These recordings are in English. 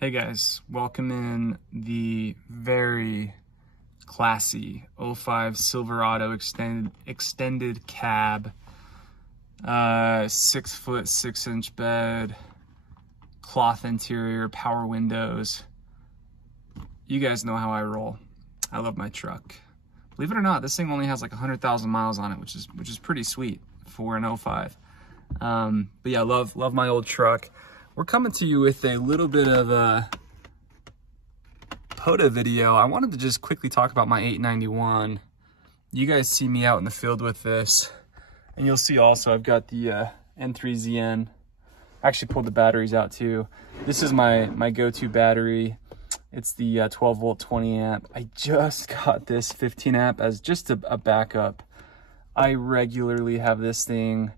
Hey guys, welcome in the very classy 05 Silverado extended cab, 6-foot 6-inch bed, cloth interior, power windows. You guys know how I roll. I love my truck. Believe it or not, this thing only has like 100,000 miles on it, which is pretty sweet for an 05. But yeah, love my old truck. We're coming to you with a little bit of a POTA video. I wanted to just quickly talk about my 891. You guys see me out in the field with this, and you'll see also I've got the N3ZN. I actually pulled the batteries out too. This is my go-to battery. It's the 12 volt 20 amp. I just got this 15 amp as just a backup. I regularly have this thing.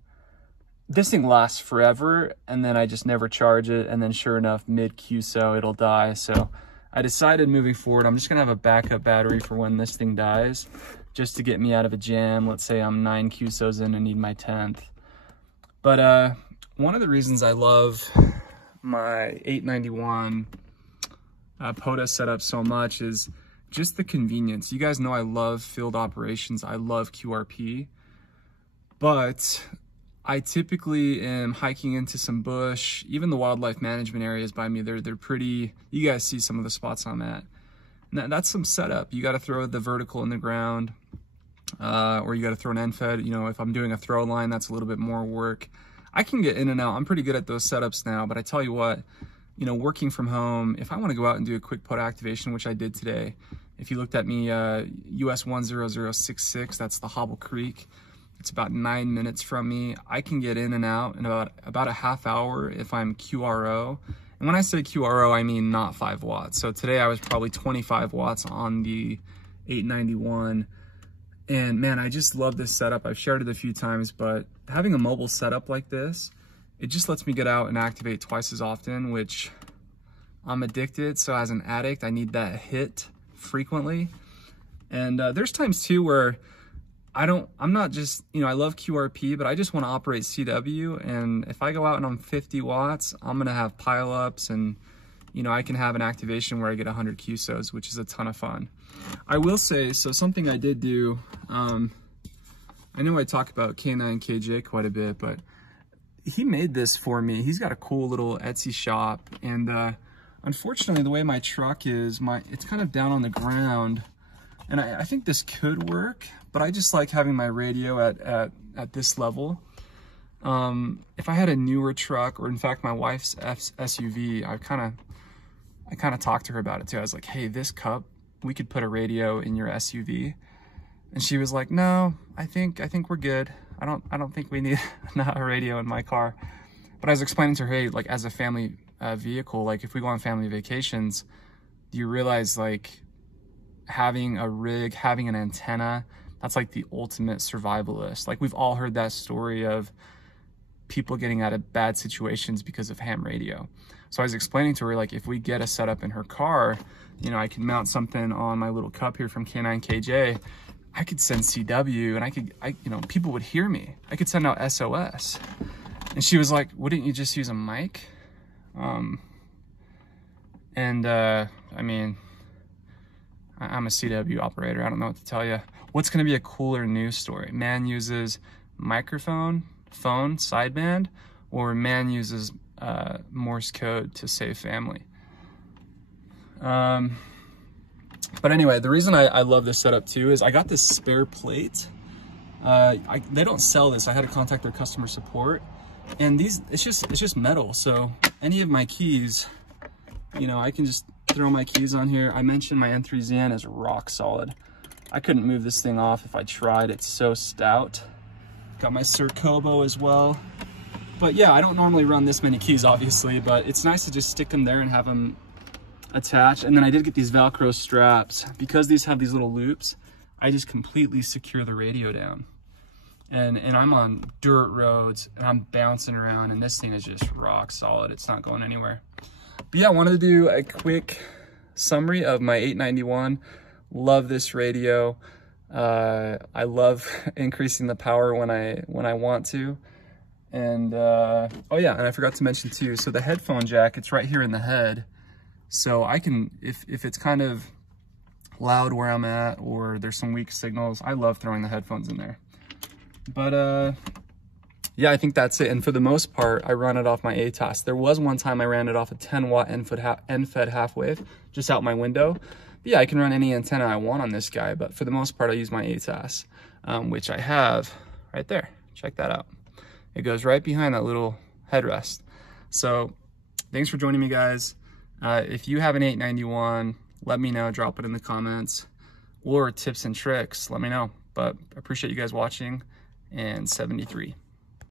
This thing lasts forever, and then I just never charge it, and then sure enough, mid QSO, it'll die. So I decided moving forward, I'm just gonna have a backup battery for when this thing dies, just to get me out of a jam. Let's say I'm 9 QSOs in and need my 10th. But one of the reasons I love my 891 POTA setup so much is just the convenience. You guys know I love field operations. I love QRP, but I typically am hiking into some bush. Even the wildlife management areas by me, they're pretty, you guys see some of the spots I'm at. And that's some setup. You got to throw the vertical in the ground, or you got to throw an end fed. You know, if I'm doing a throw line, that's a little bit more work. I can get in and out. I'm pretty good at those setups now, but I tell you what, you know, working from home, if I want to go out and do a quick POTA activation, which I did today, if you looked at me, US 10066, that's the Hobble Creek. It's about 9 minutes from me. I can get in and out in about a half hour if I'm QRO. And when I say QRO, I mean not 5 watts. So today I was probably 25 watts on the 891. And man, I just love this setup. I've shared it a few times, but having a mobile setup like this, it just lets me get out and activate twice as often, which I'm addicted. So as an addict, I need that hit frequently. And there's times too where I'm not just, you know, I love QRP, but I just want to operate CW. And if I go out and I'm 50 watts, I'm going to have pileups, and, you know, I can have an activation where I get 100 QSOs, which is a ton of fun. I will say, so something I did do, I know I talk about K9KJ quite a bit, but he made this for me. He's got a cool little Etsy shop. And unfortunately, the way my truck is, it's kind of down on the ground. And I think this could work, but I just like having my radio at this level. If I had a newer truck, or in fact my wife's SUV, I kind of talked to her about it too. I was like, hey, this cup, we could put a radio in your SUV. And she was like, no, I think we're good. I don't think we need a radio in my car. But I was explaining to her, hey, like as a family vehicle, like if we go on family vacations, do you realize like having a rig, having an antenna, that's like the ultimate survivalist. Like we've all heard that story of people getting out of bad situations because of ham radio. So I was explaining to her, like, if we get a setup in her car, you know, I can mount something on my little cup here from K9KJ. I could send CW, and you know, people would hear me. I could send out SOS. And she was like, wouldn't you just use a mic? I mean, I'm a CW operator. I don't know what to tell you. What's going to be a cooler news story? Man uses microphone, phone, sideband, or man uses Morse code to save family. But anyway, the reason I love this setup too is I got this spare plate. They don't sell this. I had to contact their customer support, and it's just metal. So any of my keys, you know, I can just throw my keys on here. I mentioned my N3ZN is rock solid. I couldn't move this thing off if I tried. It's so stout. Got my Sir Kobo as well. But yeah, I don't normally run this many keys, obviously, but it's nice to just stick them there and have them attached. And then I did get these Velcro straps. Because these have these little loops, I just completely secure the radio down. And I'm on dirt roads, and I'm bouncing around, and this thing is just rock solid. It's not going anywhere. But yeah, I wanted to do a quick summary of my 891. Love this radio. I love increasing the power when I want to. And oh yeah, and I forgot to mention too, so the headphone jack, it's right here in the head. So I can, if it's kind of loud where I'm at or there's some weak signals, I love throwing the headphones in there. But yeah, I think that's it. And for the most part, I run it off my ATAS. There was one time I ran it off a 10-watt end-fed half wave just out my window. But yeah, I can run any antenna I want on this guy, but for the most part, I use my ATAS, which I have right there. Check that out. It goes right behind that little headrest. So thanks for joining me, guys. If you have an 891, let me know, drop it in the comments, or tips and tricks, let me know. But I appreciate you guys watching, and 73.